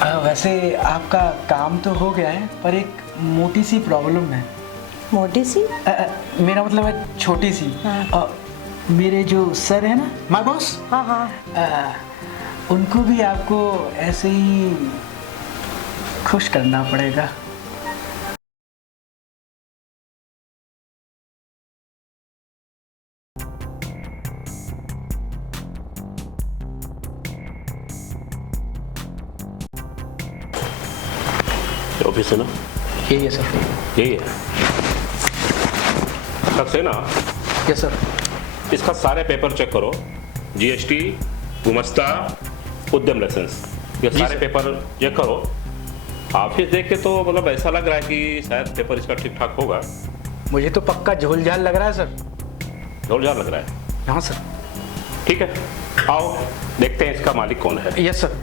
वैसे आपका काम तो हो गया है, पर एक मोटी सी प्रॉब्लम है। मोटी सी? मेरा मतलब है छोटी सी। हाँ। मेरे जो सर है ना, माय बॉस, हाँ हाँ। उनको भी आपको ऐसे ही खुश करना पड़ेगा। ऑफिस है ना? यही है सर। यही है सबसे ना। Yes sir. इसका सारे पेपर चेक करो, जीएसटी, गुमस्ता, उद्यम लाइसेंस, ये सारे पेपर चेक करो। ऑफिस देख के तो मतलब ऐसा लग रहा है कि शायद पेपर इसका ठीक ठाक होगा। मुझे तो पक्का झोल झाल लग रहा है सर। झोल झाल लग रहा है? हाँ सर। ठीक है, आओ देखते हैं इसका मालिक कौन है। Yes sir.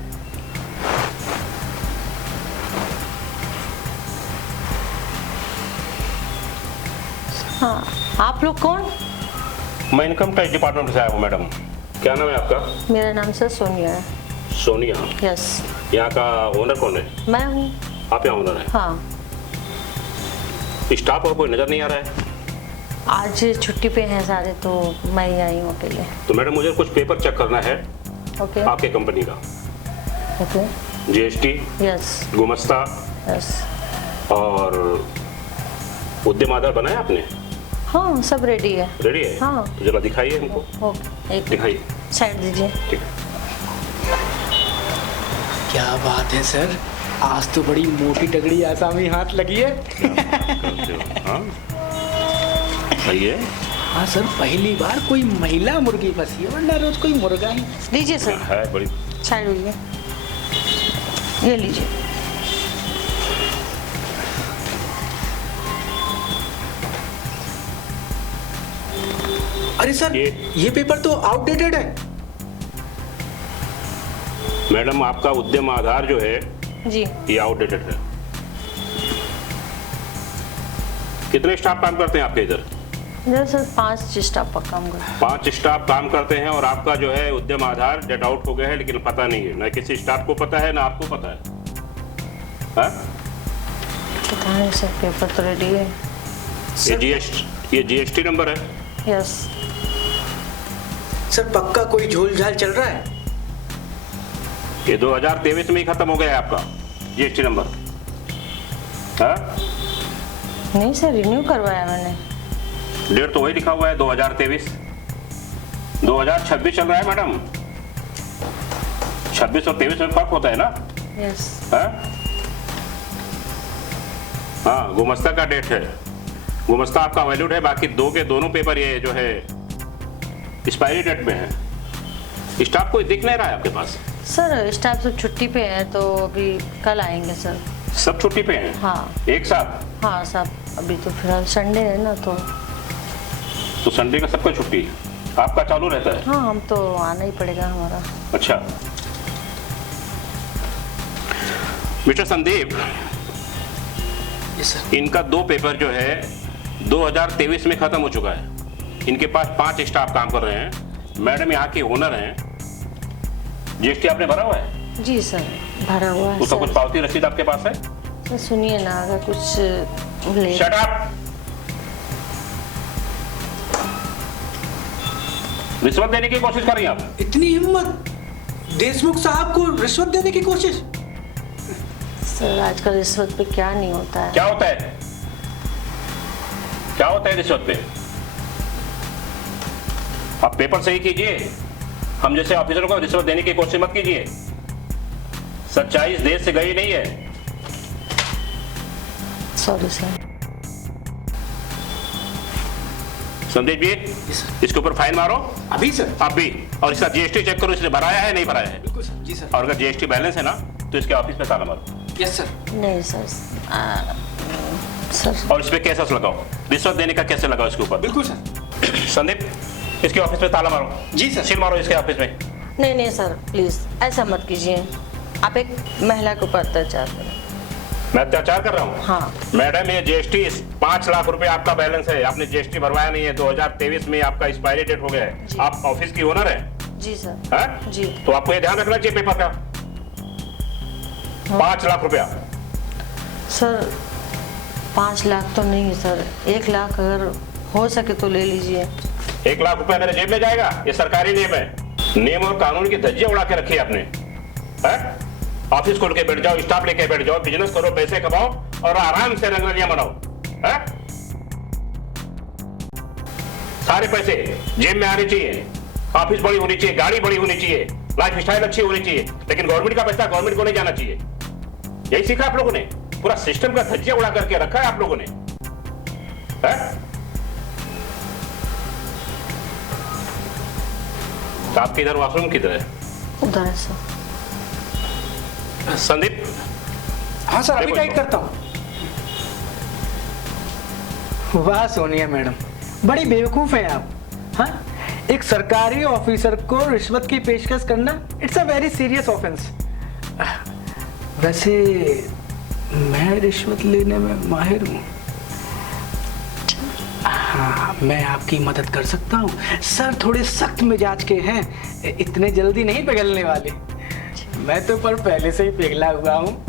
हाँ, आप लोग कौन? मैं इनकम टैक्स डिपार्टमेंट से आया हूँ मैडम। क्या नाम है आपका? मेरा नाम सर सोनिया है। सोनिया? यस। यहाँ का ओनर कौन है? मैं हूँ। आप यहाँ ओनर हैं? हाँ। स्टाफ और कोई नजर नहीं आ रहा है? आज छुट्टी पे हैं सारे, तो मैं ही आई हूँ अकेले। तो मैडम मुझे कुछ पेपर चेक करना है ओके। आपके कंपनी का। Okay. GST, yes. Gumasta yes. और उद्यम आधार बनाया आपने? हाँ, सब रेडी है। रेडी है? हाँ। तो जरा दिखाइए हमको। ओके, एक दिखाइए। साइड दीजिए। ठीक। क्या बात है सर, आज तो बड़ी मोटी तगड़ी आसामी हाथ लगी है। करते हो? हाँ सही है। हाँ सर, पहली बार कोई महिला मुर्गी फंसी है, वरना रोज कोई मुर्गा ही। लीजिए सर, है बड़ी। साइड लीजिए, ये लीजिए। अरे सर, ये पेपर तो आउटडेटेड है। मैडम आपका उद्यम आधार जो है जी। ये आउटडेटेड है। कितने स्टाफ काम करते हैं आपके इधर? इधर सर 5 स्टाफ का काम कर। 5 स्टाफ काम करते हैं और आपका जो है उद्यम आधार डेट आउट हो गया है, लेकिन पता नहीं है, ना किसी स्टाफ को पता है ना आपको पता है। हाँ? पता नहीं सर, पेपर तो रेडी है। ये जीएसटी नंबर है? यस। सर पक्का कोई झोल झाल चल रहा है। ये 2023 में ही खत्म हो गया है आपका जीएसटी नंबर। हाँ? नहीं सर, रिन्यू करवाया मैंने। डेट तो वही लिखा हुआ है 2023। 2026 चल रहा है मैडम। 26 और 23 में फर्क होता है ना? यस। हाँ, गुमस्ता का डेट है। गुमस्ता आपका वैलिड है, बाकी दो के दोनों पेपर ये जो है एक्सपायरी डेट में है। स्टाफ कोई दिख नहीं रहा है आपके पास? सर स्टाफ सब छुट्टी पे है, तो अभी कल आएंगे सर। सब छुट्टी पे हैं? हाँ। एक साथ? हाँ सब, अभी तो फिलहाल संडे है ना, तो संडे का सबका छुट्टी, आपका चालू रहता है? हाँ, हम तो आना ही पड़ेगा हमारा। अच्छा। Mister Sandeep, yes sir. इनका 2 पेपर जो है 2023 में खत्म हो चुका है। इनके पास 5 स्टाफ काम कर रहे हैं। मैडम यहाँ के ओनर हैं। जीएसटी आपने भरा हुआ है? जी सर, भरा हुआ है उसका सर। कुछ पावती रसीद आपके पास है? सर सुनिए ना, अगर कुछ ले। Shut up! रिश्वत देने की कोशिश कर रही हैं आप? इतनी हिम्मत, देशमुख साहब को रिश्वत देने की कोशिश। सर आजकल रिश्वत पे क्या नहीं होता है। क्या होता है? क्या होता है रिश्वत पे? आप पेपर सही कीजिए। हम जैसे ऑफिसरों को रिश्वत देने की कोशिश मत कीजिए। सच्चाई इस देश से गई नहीं है। Sorry sir. संदीप जी, इसके ऊपर फाइन मारो अभी सर? अभी। और इसका जीएसटी चेक करो, इसने भराया है नहीं भराया है। बिल्कुल सर। जी सर। और अगर जीएसटी बैलेंस है ना तो इसके ऑफिस में ताला मारो। Yes sir. नहीं सर, सर। और इस पे केसेस लगाओ, रिश्वत देने का कैसे लगाओ इसके ऊपर। बिल्कुल सर। संदीप, इसके ऑफिस में ताला मारो। जी सर। सील मारो इसके ऑफिस में। नहीं नहीं सर, प्लीज ऐसा मत कीजिए। आप एक महिला के ऊपर अत्याचार कर रहे हैं। मैं अत्याचार कर रहा हूँ? हाँ। मैडम ये जीएसटी 5 लाख रुपए आपका बैलेंस है, आपने जीएसटी भरवाया नहीं है। 2023 में आपका एक्सपायरी डेट हो गया है। आप ऑफिस की ओनर है? जी सर। है? जी। तो आपको ये ध्यान रखना चाहिए पेपर का। 5 लाख रुपया। सर 5 लाख तो नहीं सर, 1 लाख अगर हो सके तो ले लीजिए। 1 लाख रुपया मेरे जेब में जाएगा? ये सरकारी नियम है। नियम और कानून की धज्जियां उड़ा के रखी है आपने। ऑफिस खोल के बैठ जाओ, स्टाफ लेके बैठ जाओ, बिजनेस करो, पैसे कमाओ और आराम से रंगरलियां मनाओ। सारे पैसे जेब में आने चाहिए, ऑफिस बड़ी होनी चाहिए, गाड़ी बड़ी होनी चाहिए, लाइफ स्टाइल अच्छी होनी चाहिए, लेकिन गवर्नमेंट का पैसा गवर्नमेंट को नहीं जाना चाहिए। यही सीखा आप लोगों ने? पूरा सिस्टम का धज्जियां उड़ा करके रखा है आप लोगों ने। तो आपके इधर वॉशरूम किधर है? उधर है सर। संदीप। हाँ सर, अभी गाइड करता हूँ। वाह सोनिया मैडम, बड़ी बेवकूफ हैं आप। हाँ, एक सरकारी ऑफिसर को रिश्वत की पेशकश करना, it's a very serious offence. वैसे मैं रिश्वत लेने में माहिर हूँ। हाँ, मैं आपकी मदद कर सकता हूँ। सर थोड़े सख्त मिजाज के हैं, इतने जल्दी नहीं पिघलने वाले। मैं तो पर पहले से ही पिघला हुआ हूँ।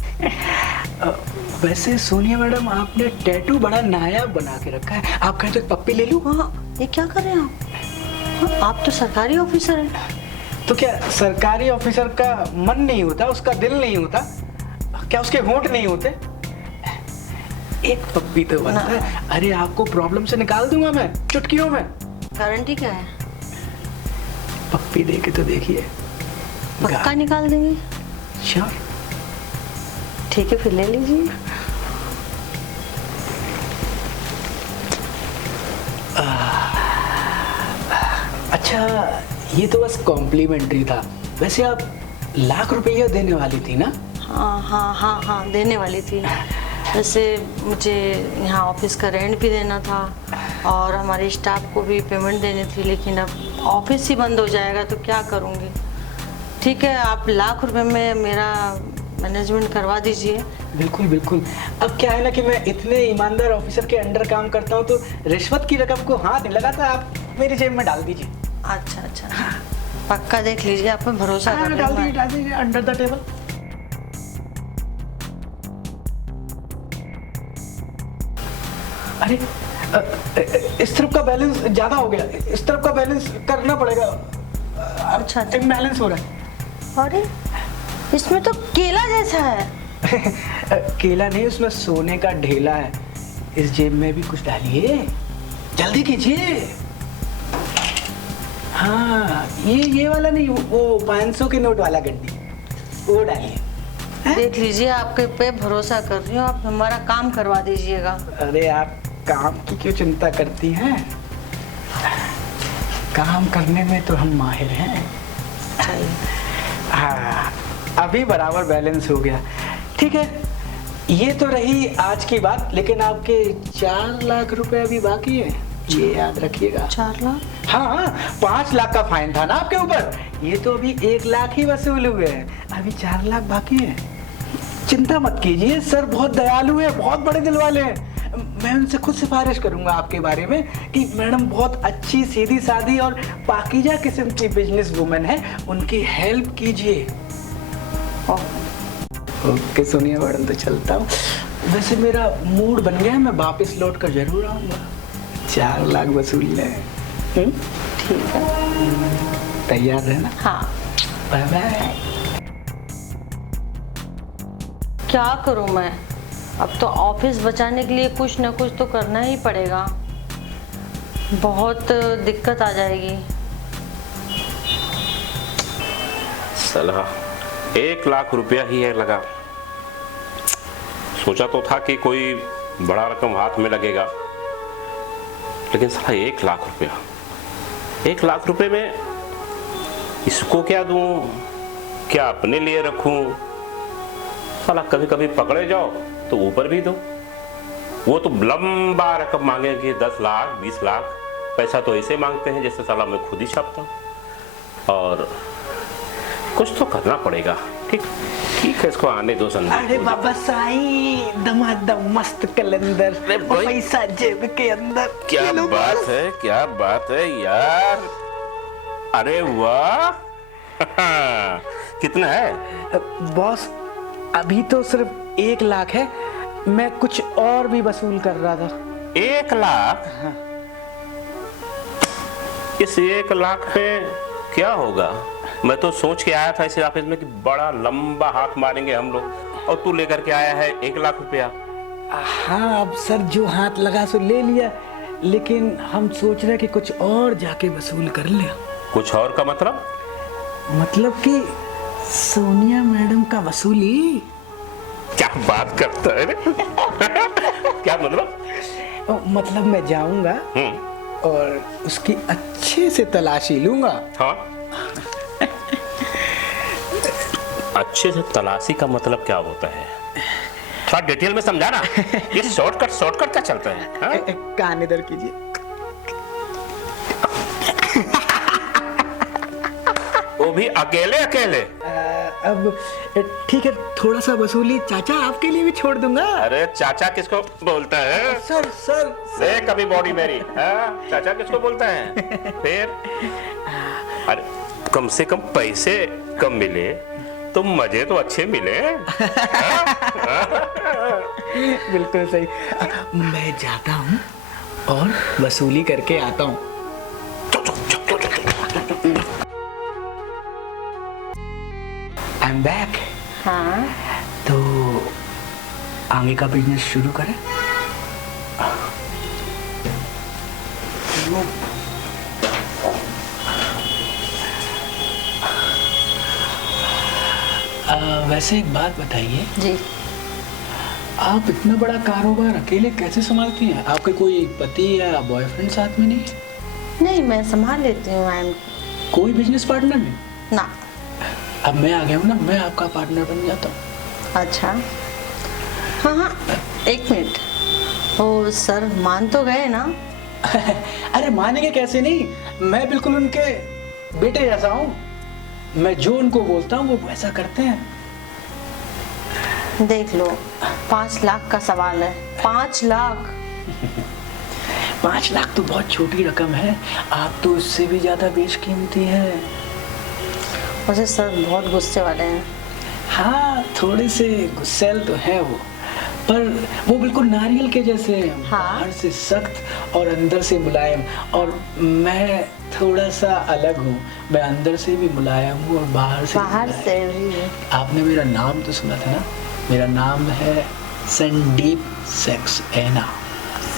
वैसे सोनिया मैडम, आपने टैटू बड़ा नायाब बना के रखा है। आप कहें तो एक पप्पी ले लूँ? हाँ, ये क्या कर रहे हैं आप? हाँ, आप तो सरकारी ऑफिसर हैं। तो क्या सरकारी ऑफिसर का मन नहीं होता, उसका दिल नहीं होता? क्या उसके होंठ नहीं होते? एक पप्पी तो बनता है। अरे आपको प्रॉब्लम से निकाल दूंगा मैं चुटकियों में। गारंटी क्या है? पप्पी दे के तो देखिए। पक्का निकाल देंगे? श्योर। ठीक है, फिर ले लीजिए। अच्छा, ये तो बस कॉम्प्लीमेंट्री था। वैसे आप लाख रुपया देने वाली थी ना? हाँ हाँ हाँ हाँ, देने वाली थी। वैसे मुझे यहाँ ऑफिस का रेंट भी देना था और हमारे स्टाफ को भी पेमेंट देनी थी, लेकिन अब ऑफिस ही बंद हो जाएगा तो क्या करूँगी। ठीक है, आप लाख रुपए में मेरा मैनेजमेंट करवा दीजिए। बिल्कुल बिल्कुल। अब क्या है ना कि मैं इतने ईमानदार ऑफिसर के अंडर काम करता हूँ, तो रिश्वत की रकम को हाथ नहीं लगाता। आप मेरी जेब में डाल दीजिए। अच्छा अच्छा, पक्का देख लीजिए, आप पे भरोसा कर डाल दीजिए अंडर द टेबल। अरे इस तरफ का बैलेंस ज्यादा हो गया, इस तरफ का बैलेंस करना पड़ेगा। अच्छा, इम्बैलेंस हो रहा है। अरे इसमें तो केला जैसा है। केला नहीं, उसमें सोने का ढेला है। इस जेब में भी कुछ डालिए, जल्दी कीजिए। हाँ, ये वाला नहीं, वो 500 के नोट वाला गड्डी, वो डालिए। देख लीजिए, आपके पे भरोसा कर रही हूँ, आप हमारा काम करवा दीजिएगा। अरे आप काम की क्यों चिंता करती हैं? काम करने में तो हम माहिर हैं। हाँ, अभी बराबर बैलेंस हो गया। ठीक है, ये तो रही आज की बात, लेकिन आपके 4 लाख रुपए अभी बाकी है, ये याद रखिएगा। 4 लाख? हाँ, 5 लाख का फाइन था ना आपके ऊपर, ये तो अभी 1 लाख ही वसूल हुए हैं, अभी 4 लाख बाकी है। चिंता मत कीजिए, सर बहुत दयालु है, बहुत बड़े दिल वाले हैं। मैं उनसे खुद सिफारिश करूंगा आपके बारे में कि मैडम बहुत अच्छी, सीधी सादी और पाकीजा किस्म की बिजनेस वुमेन है, उनकी हेल्प कीजिए। ओके सोनिया मैडम, तो चलता हूँ। वैसे मेरा मूड बन गया है, मैं वापस लौट कर जरूर आऊँगा। 4 लाख वसूल लें। ठीक है, तैयार रहना। हाँ, बाय बाय। क्या करूँ मैं? अब तो ऑफिस बचाने के लिए कुछ ना कुछ तो करना ही पड़ेगा, बहुत दिक्कत आ जाएगी। साला 1 लाख रुपया ही है लगा। सोचा तो था कि कोई बड़ा रकम हाथ में लगेगा, लेकिन साला 1 लाख रुपया, 1 लाख रुपए में इसको क्या दूं, क्या अपने लिए रखूं? साला कभी कभी पकड़े जाओ तो ऊपर भी दो। वो तो लंबा रकम मांगेंगे, 10 लाख 20 लाख। पैसा तो ऐसे मांगते हैं जैसे साला मैं खुद ही छापता हूं। और कुछ तो करना पड़ेगा। ठीक है, इसको आने दो संदीप। अरे बाबा साईं, दमादम मस्त कलंदर, पैसा जेब के अंदर। क्या बात है, क्या बात है यार। अरे वाह। कितना है बॉस? अभी तो सिर्फ 1 लाख है, मैं कुछ और भी वसूल कर रहा था। 1 लाख? हाँ। इस 1 लाख पे क्या होगा? मैं तो सोच के आया था इस ऑफिस में कि बड़ा लंबा हाथ मारेंगे हम लोग, और तू लेकर के आया है 1 लाख रुपया। हाँ अब सर जो हाथ लगा सो ले लिया, लेकिन हम सोच रहे कि कुछ और जाके वसूल कर ले। कुछ और का मतलब? मतलब कि सोनिया मैडम का वसूली। क्या बात करता है रे? क्या मतलब? मतलब मैं जाऊंगा और उसकी अच्छे से तलाशी लूंगा। हाँ। अच्छे से तलाशी का मतलब क्या होता है? थोड़ा डिटेल में समझाना। ये शॉर्टकट क्या चलता है? हाँ? कान इधर कीजिए। वो भी अकेले अकेले? अब ठीक है, थोड़ा सा वसूली चाचा आपके लिए भी छोड़ दूंगा। अरे चाचा किसको बोलता है? सर देख कभी बॉडी मेरी। हाँ? चाचा किसको बोलता है? फिर अरे कम से कम पैसे कम मिले तो मजे तो अच्छे मिले। बिल्कुल सही। मैं जाता हूँ और वसूली करके आता हूँ। I am back. हाँ तो आगे का बिजनेस शुरू करें। वैसे एक बात बताइए, जी। आप इतना बड़ा कारोबार अकेले कैसे संभालती हैं? आपके कोई पति या बॉयफ्रेंड साथ में नहीं? नहीं, मैं संभाल लेती हूँ। आई एम कोई बिजनेस पार्टनर नहीं? ना। अब मैं आ गया हूँ ना, मैं आपका पार्टनर बन जाता हूँ। अच्छा, हाँ, 1 मिनट। ओ सर, मान तो गए ना? अरे मानेंगे कैसे नहीं, मैं बिल्कुल उनके बेटे जैसा हूँ। मैं जो उनको बोलता हूँ वो वैसा करते हैं। देख लो, 5 लाख का सवाल है। 5 लाख? 5 लाख तो बहुत छोटी रकम है, आप तो उससे भी ज्यादा बेशकीमती है। वैसे सर बहुत गुस्से वाले हैं। हाँ थोड़े से गुस्सैल तो है वो, पर वो बिल्कुल नारियल के जैसे हैं। हाँ? बाहर से सख्त और अंदर से मुलायम, और मैं थोड़ा सा अलग हूँ। मैं अंदर से भी मुलायम हूँ और बाहर से भी। आपने मेरा नाम तो सुना था ना? मेरा नाम है संदीप सक्सेना।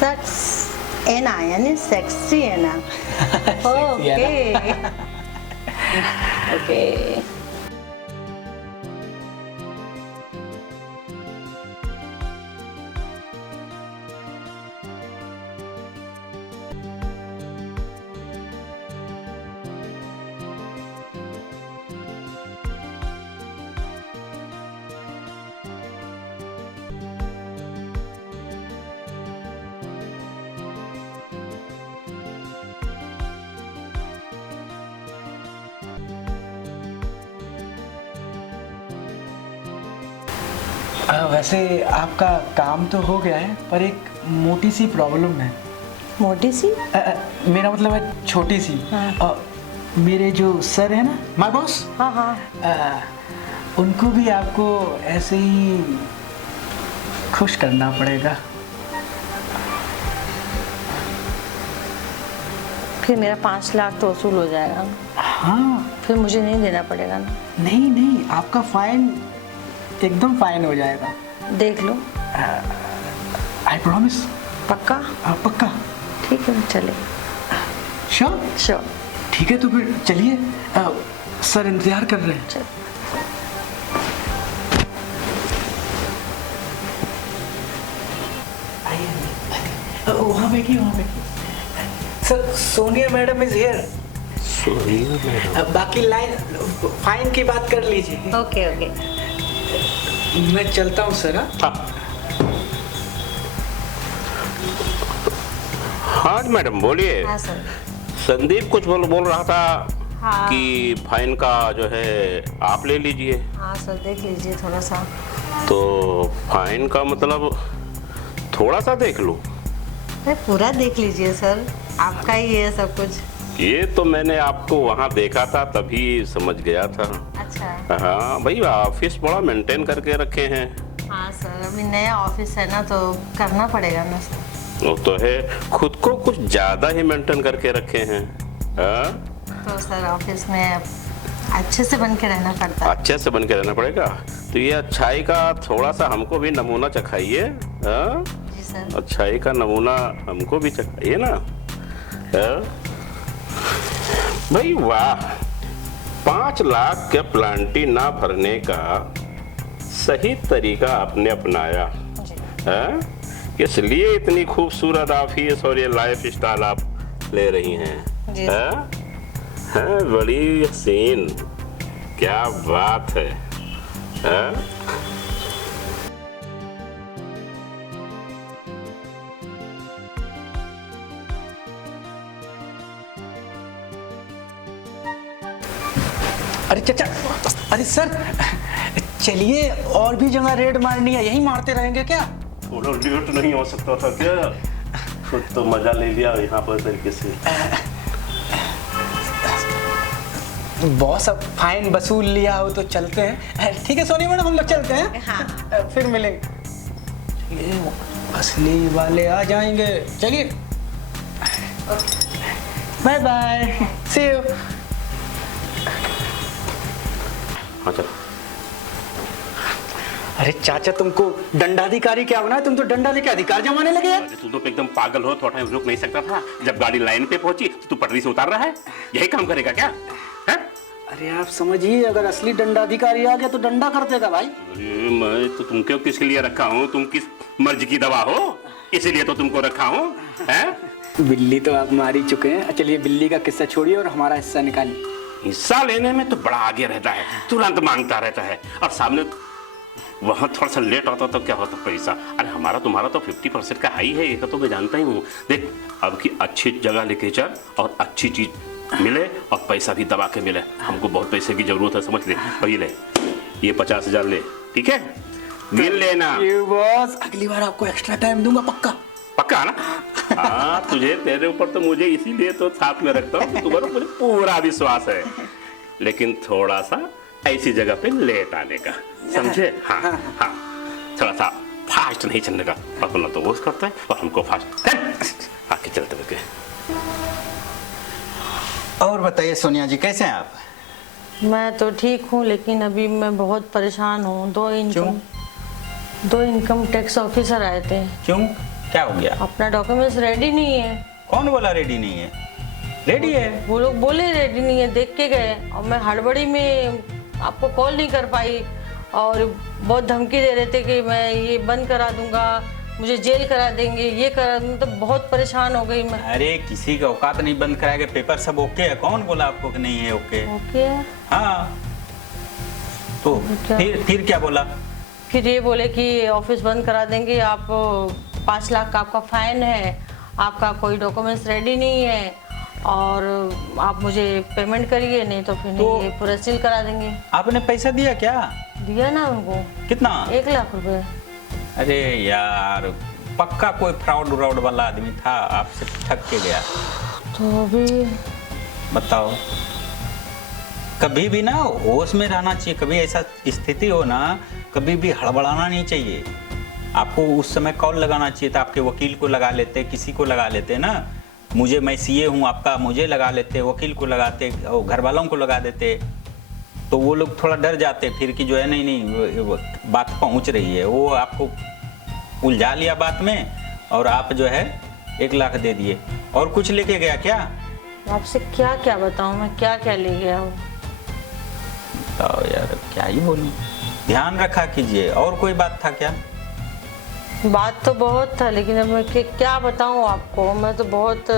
सक्सेना यानी सेक्सी है ना? Okay okay. वैसे आपका काम तो हो गया है, पर एक मोटी सी प्रॉब्लम है। मोटी सी? मेरा मतलब है छोटी सी। हाँ। मेरे जो सर है ना, माय बॉस, हाँ हाँ। उनको भी आपको ऐसे ही खुश करना पड़ेगा। फिर मेरा 5 लाख तो वसूल हो जाएगा। हाँ। फिर मुझे नहीं देना पड़ेगा ना? नहीं, आपका फाइन एकदम फाइन हो जाएगा। देख लो। I promise. पक्का? पक्का। ठीक है, चले। श्योर? श्योर। ठीक है, तो फिर चलिए, सर इंतजार कर रहे हैं। चल। वहाँ बैठिए, वहाँ बैठिए। Sir Sonia madam is here. Sonia madam? बाकी लाइन फाइन की बात कर लीजिए। Okay okay. मैं चलता हूँ सर। हाँ मैडम बोलिए। हाँ सर। संदीप कुछ बोल रहा था। हाँ। कि फाइन का जो है आप ले लीजिए। हाँ सर, देख लीजिए थोड़ा सा। तो फाइन का मतलब थोड़ा सा देख लूं? पूरा देख लीजिए सर, आपका ही है सब कुछ। ये तो मैंने आपको वहाँ देखा था तभी समझ गया था। अच्छा। हाँ भाई, ऑफिस बड़ा मेंटेन करके रखे हैं। हाँ सर, अभी नया ऑफिस है ना तो करना पड़ेगा ना सर। वो तो है, खुद को कुछ ज्यादा ही मेंटेन करके रखे हैं। हाँ? तो सर ऑफिस में अच्छे से बन के रहना पड़ता है। अच्छे से बन के रहना पड़ेगा। तो ये अच्छाई का थोड़ा सा हमको भी नमूना चखाइए। हाँ? जी सर। अच्छाई का नमूना हमको भी चखाइए ना। हाँ? भाई वाह, 5 लाख के प्लांटी ना भरने का सही तरीका आपने अपनाया है, इसलिए इतनी खूबसूरत ऑफिस और ये लाइफ स्टाइल आप ले रही हैं। जी। है बड़ी हसीन, क्या बात है। अरे चाचा, अरे सर, चलिए और भी जगह रेड मारनी है, यही मारते रहेंगे क्या? थोड़ा लेट नहीं हो सकता था क्या? खुद तो मजा ले लिया यहाँ पर तरीके से। बॉस अब फाइन वसूल लिया हो तो चलते हैं। ठीक है सोनी मैडम, हम लोग चलते हैं। हाँ। फिर मिलेंगे। ये असली वाले आ जाएंगे। चलिए, बाय बाय, सी यू। हाँ चलो। अरे चाचा, तुमको दंडाधिकारी क्या होना है? तुम तो डंडा लेके अधिकार जमाने लगे यार। अरे तू तो एकदम पागल हो, थोड़ा टाइम रुक नहीं सकता था? जब गाड़ी लाइन पे पहुंची तो तू पटरी से उतार रहा है, यही काम करेगा क्या? है? अरे आप समझिए, अगर असली दंडाधिकारी आ गया तो डंडा कर देगा भाई। अरे मैं तो तुमको किसके लिए रखा हूँ? तुम किस मर्ज की दवा हो, इसीलिए तो तुमको रखा हूँ। बिल्ली तो आप मार ही चुके हैं। चलिए बिल्ली का किस्सा छोड़िए और हमारा हिस्सा निकालिए। हिस्सा लेने में तो बड़ा आगे रहता है, तुरंत मांगता रहता है, और सामने वहाँ थोड़ा सा लेट होता तो क्या होता पैसा। अरे हमारा तुम्हारा तो 50% का हाई है, ये तो मैं जानता ही हूँ। देख, अब की अच्छी जगह लेके चल और अच्छी चीज मिले और पैसा भी दबा के मिले। हमको बहुत पैसे की जरूरत है, समझ ले। और ये 50,000 ले, ठीक है? गिन लेना। बॉस, अगली बार आपको एक्स्ट्रा टाइम दूंगा, पक्का? पक्का ना? हाँ, तुझे, तेरे ऊपर तो मुझे इसीलिए तो साथ में रखता हूँ, तुम्हारा मुझे पूरा विश्वास है। लेकिन थोड़ा सा ऐसी जगह पे लेट आने का, समझे? हाँ हाँ, थोड़ा सा फास्ट नहीं चलने का, अपना तो वो करता है और हमको फास्ट आके चलते हुए। और बताइए सोनिया जी, कैसे हैं आप? मैं तो ठीक हूँ, लेकिन अभी मैं बहुत परेशान हूँ। दो इनकम टैक्स ऑफिसर आए थे। क्यों, क्या हो गया? अपना डॉक्यूमेंट्स रेडी नहीं है। कौन बोला रेडी नहीं है? रेडी है। वो लोग बोले रेडी नहीं है, देख के गए, और मैं हड़बड़ी में आपको कॉल नहीं कर पाई, और बहुत धमकी दे रहे थे कि मैं ये बंद करा दूंगा, मुझे जेल करा देंगे, ये करा, मतलब बहुत परेशान हो गई मैं। अरे किसी का औकात नहीं बंद कराएगा, पेपर सब ओके है। कौन बोला आपको कि नहीं है ओके? ओके। हाँ, तो फिर क्या बोला? फिर ये बोले कि ऑफिस बंद करा देंगे, आप 5 लाख का आपका फाइन है, आपका कोई डॉक्यूमेंट्स रेडी नहीं है, और आप मुझे पेमेंट करिए, नहीं तो फिर तो ये पूरा सील करा देंगे। आपने पैसा दिया क्या? दिया ना उनको। कितना? 1 लाख रुपए। अरे यार, पक्का कोई फ्रॉड वाला आदमी था, आपसे ठग के गया। तो अभी बताओ, कभी भी ना होश में रहना चाहिए। कभी ऐसा स्थिति हो ना, कभी भी हड़बड़ाना नहीं चाहिए। आपको उस समय कॉल लगाना चाहिए था, आपके वकील को लगा लेते, किसी को लगा लेते ना। मैं सीए हूँ आपका, मुझे लगा लेते, वकील को लगाते, और घर वालों को लगा देते, तो वो लोग थोड़ा डर जाते फिर कि जो है नहीं बात पहुँच रही है। वो आपको उलझा लिया बात में, और आप जो है 1 लाख दे दिए। और कुछ लेके गया क्या? आपसे क्या क्या बताऊं, मैं क्या क्या ले गया हूँ? बताओ यार, क्या ही बोलूं। ध्यान रखा कीजिए। और कोई बात था क्या? बात तो बहुत था, लेकिन अब मैं क्या बताऊं आपको। मैं तो बहुत